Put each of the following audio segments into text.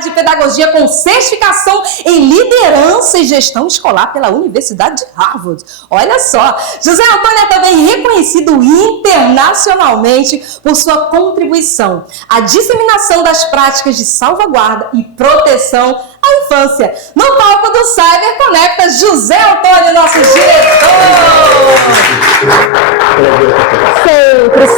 Faculdade de Pedagogia com certificação em liderança e gestão escolar pela Universidade de Harvard. Olha só, José Antônio é também reconhecido internacionalmente por sua contribuição à disseminação das práticas de salvaguarda e proteção à infância. No palco do Cyber Conecta, José Antônio, nosso diretor!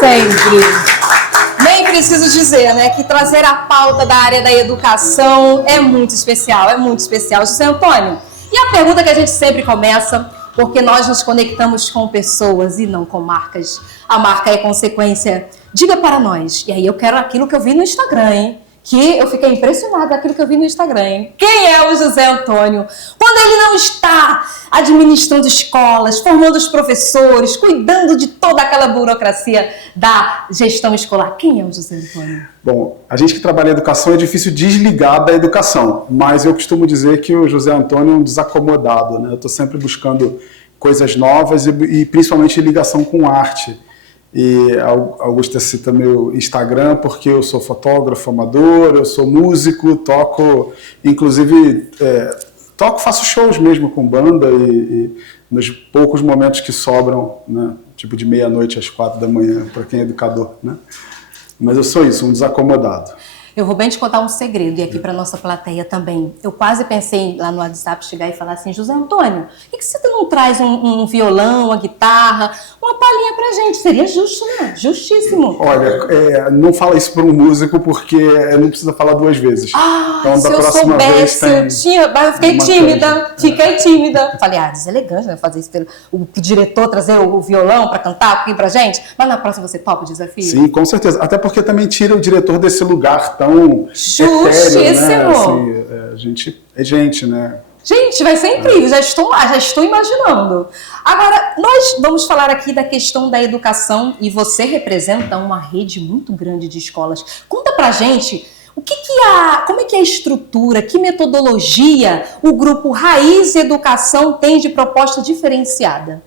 Sempre. Nem preciso dizer, né, que trazer a pauta da área da educação é muito especial, José Antônio. E a pergunta que a gente sempre começa, porque nós nos conectamos com pessoas e não com marcas. A marca é consequência. Diga para nós. E aí eu quero aquilo que eu vi no Instagram, hein? Que eu fiquei impressionada com aquilo que eu vi no Instagram, hein? Quem é o José Antônio? Quando ele não está administrando escolas, formando os professores, cuidando de toda aquela burocracia da gestão escolar, quem é o José Antônio? Bom, a gente que trabalha em educação é difícil desligar da educação, mas eu costumo dizer que o José Antônio é um desacomodado, né? Eu estou sempre buscando coisas novas e principalmente ligação com arte. E a Augusta cita meu Instagram porque eu sou fotógrafo amador, eu sou músico, toco, inclusive faço shows mesmo com banda e nos poucos momentos que sobram, né, tipo de meia-noite às 4 da manhã, para quem é educador, né? Mas eu sou isso, um desacomodado. Eu vou bem te contar um segredo, e aqui para nossa plateia também. Eu quase pensei lá no WhatsApp chegar e falar assim, José Antônio, por que você não traz um violão, uma guitarra, uma palhinha pra gente? Seria justo, né? Justíssimo. Olha, não fala isso para um músico, porque não precisa falar duas vezes. Então, se eu soubesse, eu fiquei tímida, Falei, deselegante, né? Fazer isso o diretor trazer o violão para cantar aqui pra gente. Mas na próxima você topa o desafio? Sim, com certeza. Até porque também tira o diretor desse lugar tão justíssimo. Etéreo, né? Assim, a gente é gente, né? Gente, vai ser incrível, já estou imaginando. Agora, nós vamos falar aqui da questão da educação e você representa uma rede muito grande de escolas. Conta pra gente como é que é a estrutura, que metodologia o Grupo Raiz Educação tem de proposta diferenciada?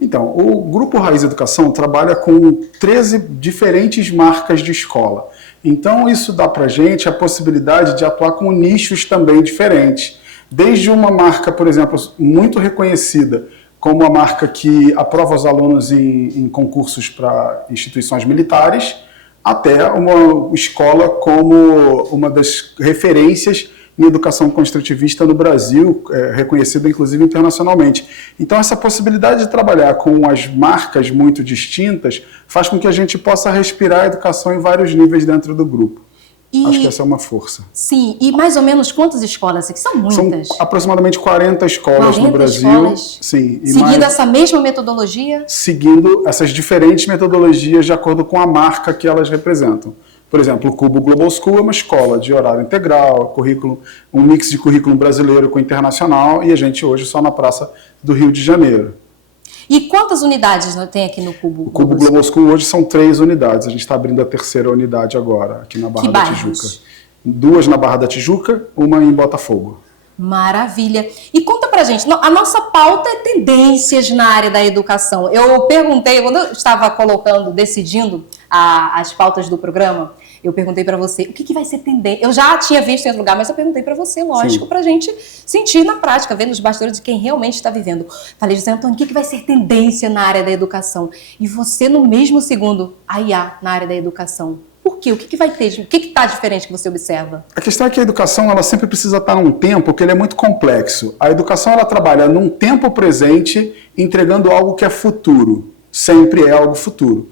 Então, o Grupo Raiz Educação trabalha com 13 diferentes marcas de escola. Então, isso dá pra gente a possibilidade de atuar com nichos também diferentes. Desde uma marca, por exemplo, muito reconhecida, como a marca que aprova os alunos em concursos para instituições militares, até uma escola como uma das referências em educação construtivista no Brasil, reconhecida inclusive internacionalmente. Então essa possibilidade de trabalhar com as marcas muito distintas faz com que a gente possa respirar a educação em vários níveis dentro do grupo. Acho que essa é uma força. Sim, e mais ou menos quantas escolas? São muitas. São aproximadamente 40 escolas no Brasil. Escolas? Sim. Seguindo essa mesma metodologia? Seguindo essas diferentes metodologias de acordo com a marca que elas representam. Por exemplo, o Cubo Global School é uma escola de horário integral, um mix de currículo brasileiro com internacional, e a gente hoje só na Praça do Rio de Janeiro. E quantas unidades tem aqui no Cubo Global School? O Cubo Global School hoje são 3 unidades. A gente está abrindo a 3ª unidade agora, aqui na Barra da Tijuca. 2 na Barra da Tijuca, uma em Botafogo. Maravilha. E conta pra gente, a nossa pauta é tendências na área da educação. Eu perguntei, quando eu estava decidindo as pautas do programa, eu perguntei para você, o que vai ser tendência? Eu já tinha visto em outro lugar, mas eu perguntei para você, lógico, para a gente sentir na prática, ver nos bastidores de quem realmente está vivendo. Falei, José Antônio, o que vai ser tendência na área da educação? E você, no mesmo segundo, a IA na área da educação. Por quê? O que vai ter? O que está diferente que você observa? A questão é que a educação ela sempre precisa estar num tempo que ele é muito complexo. A educação ela trabalha num tempo presente, entregando algo que é futuro. Sempre é algo futuro.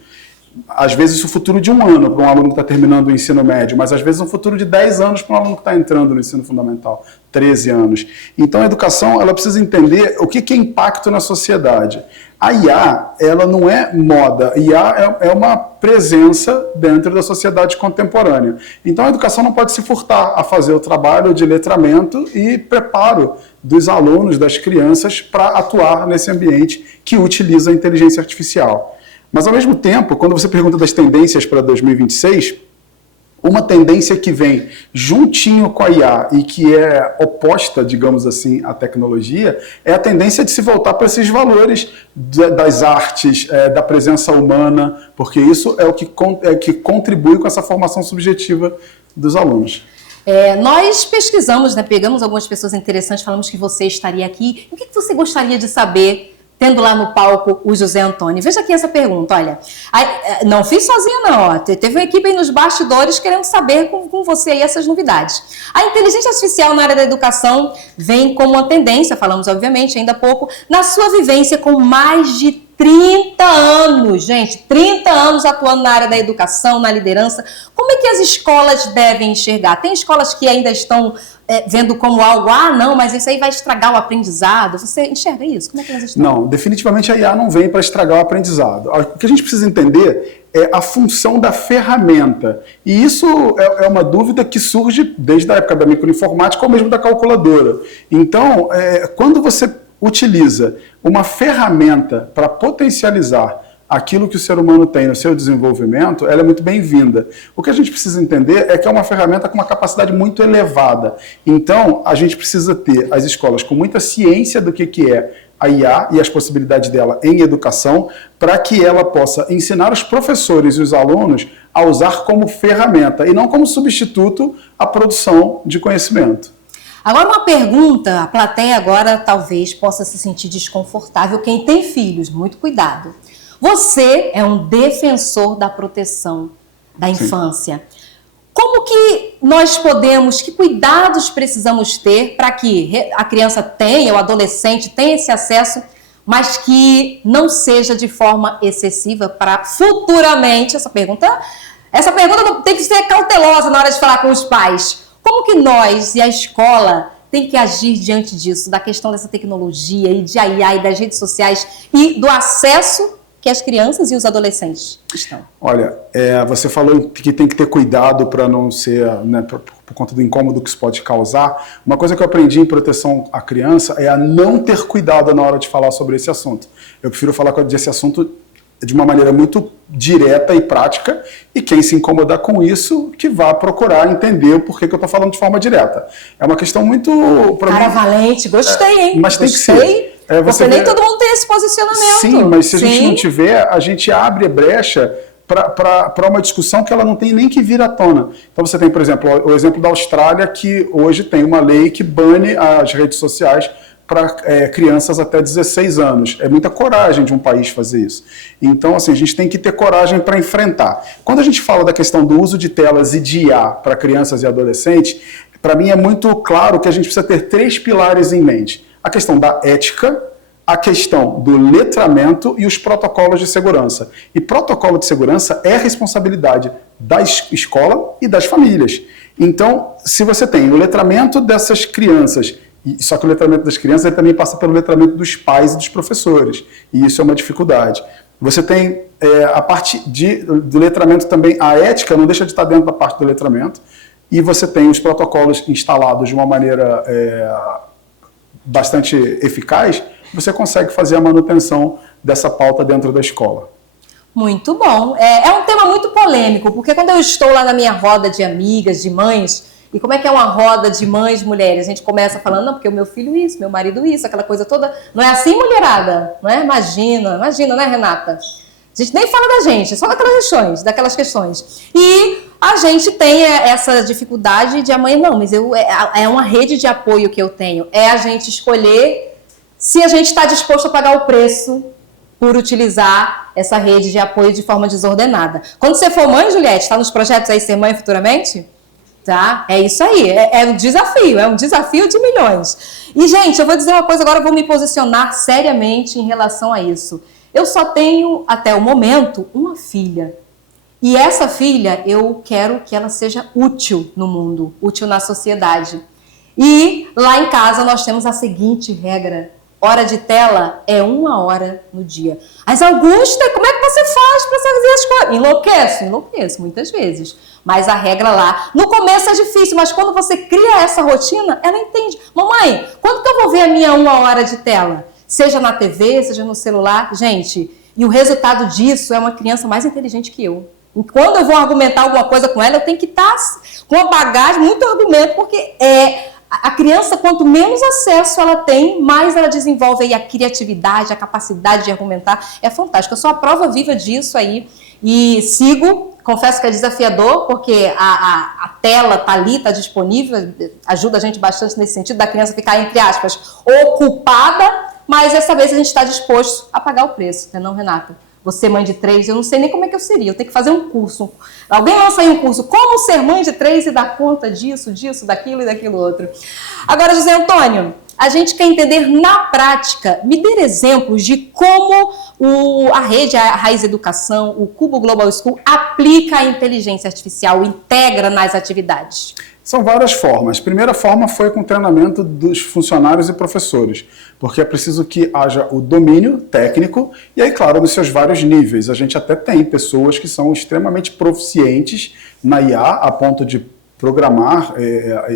Às vezes o futuro de um ano para um aluno que está terminando o ensino médio, mas às vezes um futuro de 10 anos para um aluno que está entrando no ensino fundamental, 13 anos. Então a educação ela precisa entender o que é impacto na sociedade. A IA, ela não é moda, a IA é uma presença dentro da sociedade contemporânea. Então a educação não pode se furtar a fazer o trabalho de letramento e preparo dos alunos, das crianças, para atuar nesse ambiente que utiliza a inteligência artificial. Mas, ao mesmo tempo, quando você pergunta das tendências para 2026, uma tendência que vem juntinho com a IA e que é oposta, digamos assim, à tecnologia, é a tendência de se voltar para esses valores das artes, da presença humana, porque isso é o que contribui com essa formação subjetiva dos alunos. Nós pesquisamos, né, pegamos algumas pessoas interessantes, falamos que você estaria aqui. O que você gostaria de saber, tendo lá no palco o José Antônio? Veja aqui essa pergunta, olha. Não fiz sozinha não, ó. Teve uma equipe aí nos bastidores querendo saber com você aí essas novidades. A inteligência artificial na área da educação vem como uma tendência, falamos obviamente ainda há pouco, na sua vivência com mais de 30 anos, gente, 30 anos atuando na área da educação, na liderança. Como é que as escolas devem enxergar? Tem escolas que ainda estão vendo como algo, não, mas isso aí vai estragar o aprendizado. Você enxerga isso? Como é que elas estão? Não, definitivamente a IA não vem para estragar o aprendizado. O que a gente precisa entender é a função da ferramenta. E isso é uma dúvida que surge desde a época da microinformática ou mesmo da calculadora. Então, quando você utiliza uma ferramenta para potencializar aquilo que o ser humano tem no seu desenvolvimento, ela é muito bem-vinda. O que a gente precisa entender é que é uma ferramenta com uma capacidade muito elevada. Então, a gente precisa ter as escolas com muita ciência do que é a IA e as possibilidades dela em educação, para que ela possa ensinar os professores e os alunos a usar como ferramenta e não como substituto à produção de conhecimento. Agora uma pergunta, a plateia agora talvez possa se sentir desconfortável, quem tem filhos, muito cuidado. Você é um defensor da proteção da infância. Como que nós podemos, que cuidados precisamos ter para que a criança tenha, o adolescente tenha esse acesso, mas que não seja de forma excessiva para futuramente, essa pergunta tem que ser cautelosa na hora de falar com os pais. Como que nós e a escola tem que agir diante disso, da questão dessa tecnologia e de IA e das redes sociais e do acesso que as crianças e os adolescentes estão? Olha, você falou que tem que ter cuidado para não ser, né, por conta do incômodo que isso pode causar. Uma coisa que eu aprendi em proteção à criança é a não ter cuidado na hora de falar sobre esse assunto. Eu prefiro falar desse assunto de uma maneira muito direta e prática, e quem se incomodar com isso, que vá procurar entender o porquê que eu estou falando de forma direta. É uma questão muito... Cara valente, gostei, hein? Mas tem que ser. Porque nem todo mundo tem esse posicionamento. Sim, mas se a gente não tiver, a gente abre brecha para uma discussão que ela não tem nem que vir à tona. Então você tem, por exemplo, o exemplo da Austrália, que hoje tem uma lei que bane as redes sociais para crianças até 16 anos. É muita coragem de um país fazer isso. Então, assim, a gente tem que ter coragem para enfrentar. Quando a gente fala da questão do uso de telas e de IA para crianças e adolescentes, para mim é muito claro que a gente precisa ter 3 pilares em mente. A questão da ética, a questão do letramento e os protocolos de segurança. E protocolo de segurança é responsabilidade da escola e das famílias. Então, se você tem o letramento dessas crianças, só que o letramento das crianças ele também passa pelo letramento dos pais e dos professores, e isso é uma dificuldade. Você tem a parte do letramento também, a ética não deixa de estar dentro da parte do letramento, e você tem os protocolos instalados de uma maneira bastante eficaz, você consegue fazer a manutenção dessa pauta dentro da escola. Muito bom. É um tema muito polêmico, porque quando eu estou lá na minha roda de amigas, de mães, e como é que é uma roda de mães, mulheres? A gente começa falando, não, porque o meu filho isso, meu marido isso, aquela coisa toda. Não é assim, mulherada? Não é? Imagina, né, Renata? A gente nem fala da gente, só daquelas questões. E a gente tem essa dificuldade de amanhã, não, mas é uma rede de apoio que eu tenho. É a gente escolher se a gente está disposto a pagar o preço por utilizar essa rede de apoio de forma desordenada. Quando você for mãe, Juliette, está nos projetos aí ser mãe futuramente? Tá? É isso aí, é um desafio de milhões. E, gente, eu vou dizer uma coisa agora, eu vou me posicionar seriamente em relação a isso. Eu só tenho, até o momento, uma filha. E essa filha, eu quero que ela seja útil no mundo, útil na sociedade. E lá em casa nós temos a seguinte regra: hora de tela é 1 hora no dia. Mas, Augusta, como é que você faz para fazer as coisas? Enlouqueço muitas vezes. Mas a regra lá, no começo é difícil, mas quando você cria essa rotina, ela entende. Mamãe, quando que eu vou ver a minha 1 hora de tela? Seja na TV, seja no celular. Gente, e o resultado disso é uma criança mais inteligente que eu. E quando eu vou argumentar alguma coisa com ela, eu tenho que estar com uma bagagem, muito argumento, porque a criança, quanto menos acesso ela tem, mais ela desenvolve aí a criatividade, a capacidade de argumentar. É fantástico. Eu sou a prova viva disso aí. E sigo confesso que é desafiador, porque a tela está ali, está disponível, ajuda a gente bastante nesse sentido, da criança ficar, entre aspas, ocupada, mas dessa vez a gente está disposto a pagar o preço, não, Renata? Você, mãe de 3, eu não sei nem como é que eu seria, eu tenho que fazer um curso. Alguém lança aí um curso, como ser mãe de 3 e dar conta disso, daquilo e daquilo outro. Agora, José Antônio, a gente quer entender na prática, me dê exemplos de como a rede, a Raiz Educação, o Cubo Global School aplica a inteligência artificial, integra nas atividades. São várias formas. A primeira forma foi com o treinamento dos funcionários e professores, porque é preciso que haja o domínio técnico e aí, claro, nos seus vários níveis. A gente até tem pessoas que são extremamente proficientes na IA, a ponto de programar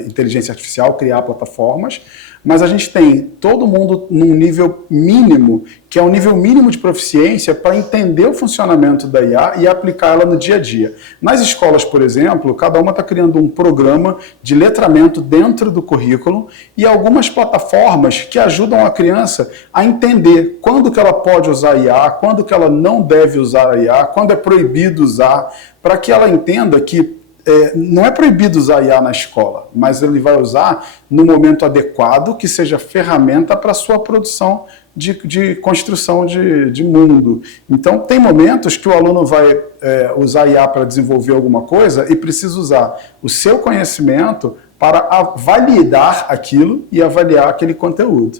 inteligência artificial, criar plataformas, mas a gente tem todo mundo num nível mínimo, que é um nível mínimo de proficiência para entender o funcionamento da IA e aplicá-la no dia a dia. Nas escolas, por exemplo, cada uma está criando um programa de letramento dentro do currículo e algumas plataformas que ajudam a criança a entender quando que ela pode usar a IA, quando que ela não deve usar a IA, quando é proibido usar, para que ela entenda que não é proibido usar IA na escola, mas ele vai usar no momento adequado, que seja ferramenta para a sua produção de construção de mundo. Então, tem momentos que o aluno vai usar IA para desenvolver alguma coisa e precisa usar o seu conhecimento para validar aquilo e avaliar aquele conteúdo.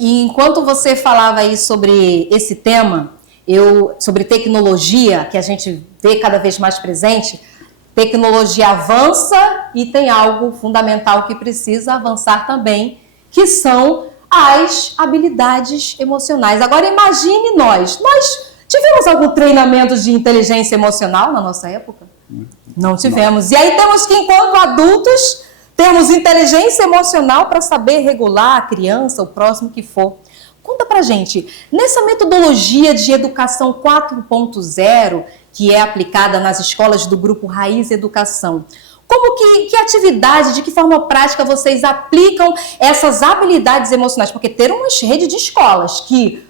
E enquanto você falava aí sobre esse tema, sobre tecnologia, que a gente vê cada vez mais presente, tecnologia avança e tem algo fundamental que precisa avançar também, que são as habilidades emocionais. Agora imagine nós tivemos algum treinamento de inteligência emocional na nossa época? Não tivemos. E aí temos que, enquanto adultos, temos inteligência emocional para saber regular a criança, o próximo que for. Conta pra gente, nessa metodologia de educação 4.0, que é aplicada nas escolas do grupo Raiz Educação, como que atividade, de que forma prática vocês aplicam essas habilidades emocionais? Porque ter uma rede de escolas que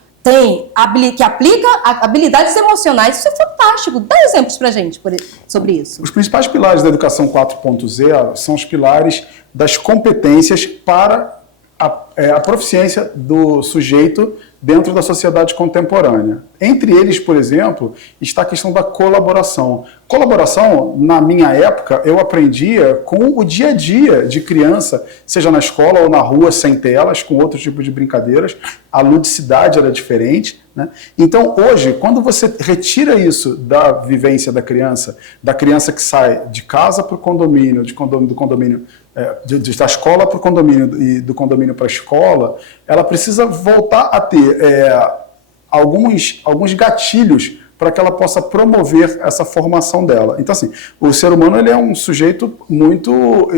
aplica habilidades emocionais, isso é fantástico. Dá exemplos pra gente sobre isso. Os principais pilares da educação 4.0 são os pilares das competências para a proficiência do sujeito dentro da sociedade contemporânea. Entre eles, por exemplo, está a questão da colaboração. Colaboração, na minha época, eu aprendia com o dia a dia de criança, seja na escola ou na rua, sem telas, com outro tipo de brincadeiras. A ludicidade era diferente, né? Então, hoje, quando você retira isso da vivência da criança que sai de casa para o condomínio, do condomínio da escola para o condomínio e do condomínio para a escola, ela precisa voltar a ter alguns gatilhos para que ela possa promover essa formação dela. Então, assim, o ser humano ele é um sujeito muito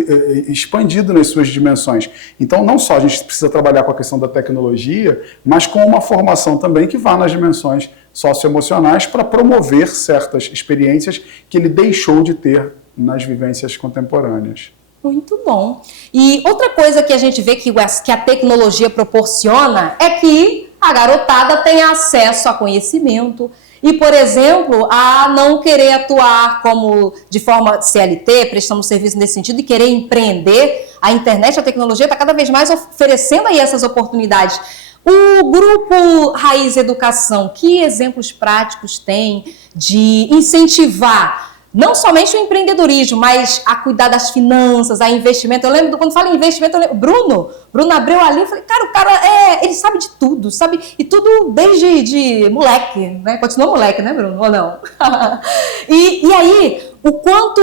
expandido nas suas dimensões. Então, não só a gente precisa trabalhar com a questão da tecnologia, mas com uma formação também que vá nas dimensões socioemocionais para promover certas experiências que ele deixou de ter nas vivências contemporâneas. Muito bom. E outra coisa que a gente vê que a tecnologia proporciona é que a garotada tem acesso a conhecimento e, por exemplo, a não querer atuar de forma CLT, prestando serviço nesse sentido, e querer empreender. A internet, a tecnologia está cada vez mais oferecendo aí essas oportunidades. O grupo Raiz Educação, que exemplos práticos tem de incentivar não somente o empreendedorismo, mas a cuidar das finanças, a investimento? Eu lembro, quando falo em investimento, eu lembro, Bruno abriu ali, eu falei, cara, o cara, ele sabe de tudo, sabe? E tudo desde de moleque, né? Continua moleque, né, Bruno? Ou não? E aí, o quanto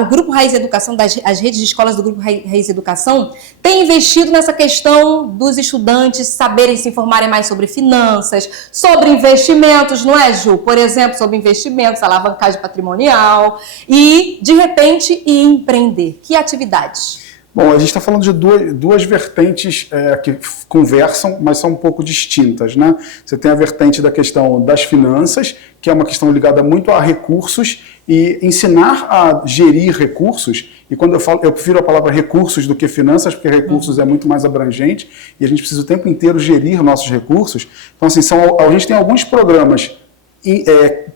o Grupo Raiz Educação, as redes de escolas do Grupo Raiz Educação, tem investido nessa questão dos estudantes saberem se informarem mais sobre finanças, sobre investimentos, não é, Ju? Por exemplo, sobre investimentos, alavancagem patrimonial e, de repente, empreender. Que atividades? Bom, a gente está falando de duas vertentes que conversam, mas são um pouco distintas, né? Você tem a vertente da questão das finanças, que é uma questão ligada muito a recursos, e ensinar a gerir recursos, e quando eu prefiro a palavra recursos do que finanças, porque recursos é muito mais abrangente, e a gente precisa o tempo inteiro gerir nossos recursos. Então, assim, a gente tem alguns programas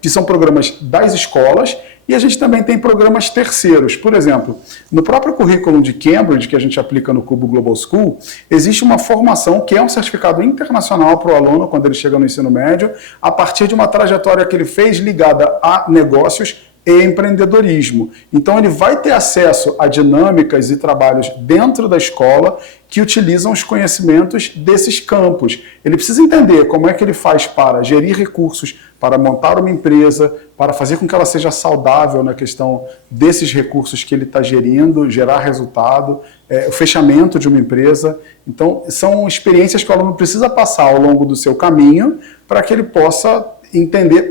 que são programas das escolas, e a gente também tem programas terceiros. Por exemplo, no próprio currículo de Cambridge, que a gente aplica no Cubo Global School, existe uma formação que é um certificado internacional para o aluno quando ele chega no ensino médio, a partir de uma trajetória que ele fez ligada a negócios e empreendedorismo. Então ele vai ter acesso a dinâmicas e trabalhos dentro da escola que utilizam os conhecimentos desses campos. Ele precisa entender como é que ele faz para gerir recursos, para montar uma empresa, para fazer com que ela seja saudável na questão desses recursos que ele está gerindo, gerar resultado, o fechamento de uma empresa. Então são experiências que o aluno precisa passar ao longo do seu caminho para que ele possa entender.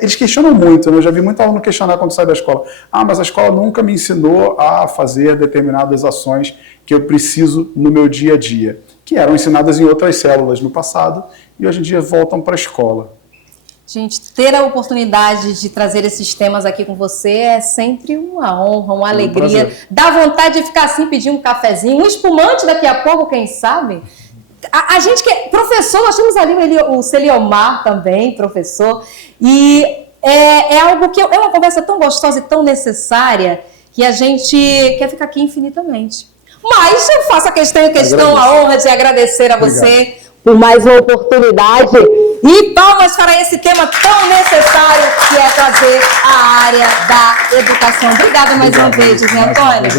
Eles questionam muito, né? Eu já vi muito aluno questionar quando sai da escola. Mas a escola nunca me ensinou a fazer determinadas ações que eu preciso no meu dia a dia, que eram ensinadas em outras células no passado e hoje em dia voltam para a escola. Gente, ter a oportunidade de trazer esses temas aqui com você é sempre uma honra, uma alegria. Dá vontade de ficar assim, pedir um cafezinho, um espumante daqui a pouco, quem sabe? A gente que é professor, nós temos ali o Celiomar também, professor, e é algo que é uma conversa tão gostosa e tão necessária que a gente quer ficar aqui infinitamente. Mas eu faço a a honra de agradecer a você por mais uma oportunidade e palmas para esse tema tão necessário que é trazer a área da educação. Obrigada mais uma vez, José Antônio.